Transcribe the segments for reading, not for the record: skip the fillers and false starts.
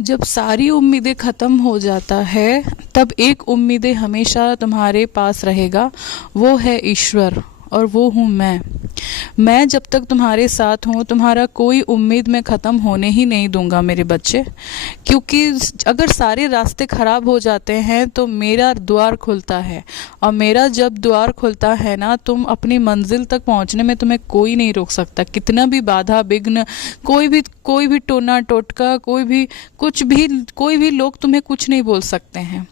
जब सारी उम्मीदें ख़त्म हो जाता है, तब एक उम्मीदें हमेशा तुम्हारे पास रहेगा, वो है ईश्वर, और वो हूँ मैं जब तक तुम्हारे साथ हूँ, तुम्हारा कोई उम्मीद मैं ख़त्म होने ही नहीं दूंगा मेरे बच्चे। क्योंकि अगर सारे रास्ते ख़राब हो जाते हैं तो मेरा द्वार खुलता है, और मेरा जब द्वार खुलता है ना, तुम अपनी मंजिल तक पहुँचने में तुम्हें कोई नहीं रोक सकता। कितना भी बाधा विघ्न, कोई भी टोना टोटका, कोई भी लोग तुम्हें कुछ नहीं बोल सकते हैं।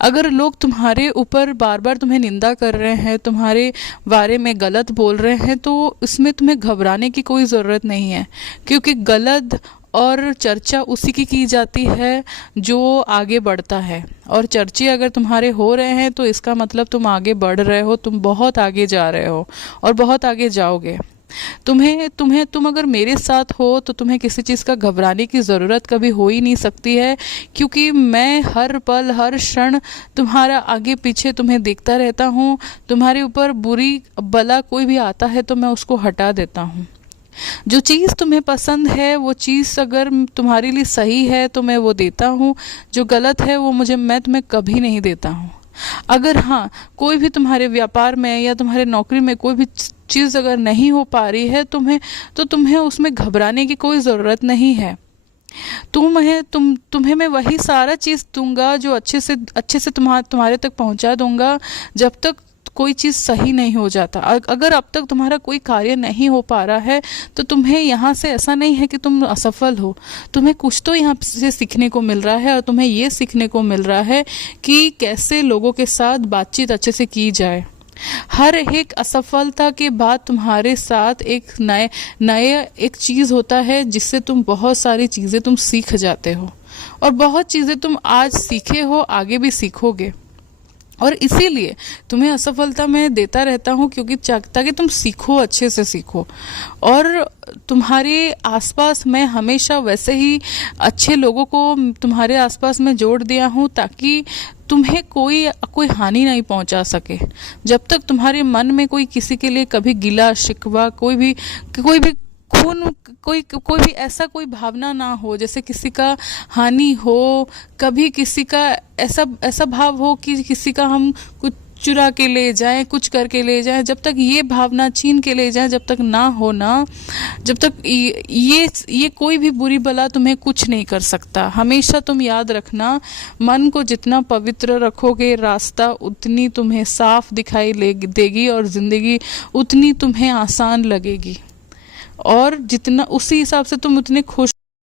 अगर लोग तुम्हारे ऊपर बार बार तुम्हें निंदा कर रहे हैं, तुम्हारे बारे में गलत बोल रहे हैं, तो इसमें तुम्हें घबराने की कोई ज़रूरत नहीं है। क्योंकि गलत और चर्चा उसी की जाती है जो आगे बढ़ता है। और चर्चे अगर तुम्हारे हो रहे हैं तो इसका मतलब तुम आगे बढ़ रहे हो, तुम बहुत आगे जा रहे हो और बहुत आगे जाओगे। तुम अगर मेरे साथ हो तो तुम्हें किसी चीज़ का घबराने की ज़रूरत कभी हो ही नहीं सकती है। क्योंकि मैं हर पल हर क्षण तुम्हारा आगे पीछे तुम्हें देखता रहता हूँ। तुम्हारे ऊपर बुरी बला कोई भी आता है तो मैं उसको हटा देता हूँ। जो चीज़ तुम्हें पसंद है वो चीज़ अगर तुम्हारे लिए सही है तो मैं वो देता हूँ, जो गलत है वो मैं तुम्हें कभी नहीं देता हूँ। अगर हाँ, कोई भी तुम्हारे व्यापार में या तुम्हारे नौकरी में कोई भी चीज़ अगर नहीं हो पा रही है तुम्हें उसमें घबराने की कोई ज़रूरत नहीं है। तुम्हें मैं वही सारा चीज़ दूंगा जो अच्छे से तुम्हारे तक पहुंचा दूंगा, जब तक कोई चीज़ सही नहीं हो जाता। अगर अब तक तुम्हारा कोई कार्य नहीं हो पा रहा है तो तुम्हें यहाँ से ऐसा नहीं है कि तुम असफल हो। तुम्हें कुछ तो यहाँ से सीखने को मिल रहा है, और तुम्हें ये सीखने को मिल रहा है कि कैसे लोगों के साथ बातचीत अच्छे से की जाए। हर एक असफलता के बाद तुम्हारे साथ एक नए एक चीज़ होता है जिससे तुम बहुत सारी चीज़ें तुम सीख जाते हो, और बहुत चीज़ें तुम आज सीखे हो आगे भी सीखोगे। और इसीलिए तुम्हें असफलता मैं देता रहता हूँ, क्योंकि ताकि तुम सीखो, अच्छे से सीखो। और तुम्हारे आसपास मैं हमेशा वैसे ही अच्छे लोगों को तुम्हारे आसपास मैं जोड़ दिया हूँ, ताकि तुम्हें कोई हानि नहीं पहुंचा सके। जब तक तुम्हारे मन में कोई किसी के लिए कभी गिला शिकवा, कोई भी खून, कोई भी ऐसा कोई भावना ना हो, जैसे किसी का हानि हो, कभी किसी का ऐसा भाव हो कि किसी का हम कुछ चुरा के ले जाएं, कुछ करके ले जाएं, जब तक ये भावना छीन के ले जाएं, जब तक ना हो ना, जब तक ये कोई भी बुरी बला तुम्हें कुछ नहीं कर सकता। हमेशा तुम याद रखना, मन को जितना पवित्र रखोगे, रास्ता उतनी तुम्हें साफ दिखाई देगी, और ज़िंदगी उतनी तुम्हें आसान लगेगी, और जितना उसी हिसाब से तुम उतने खुश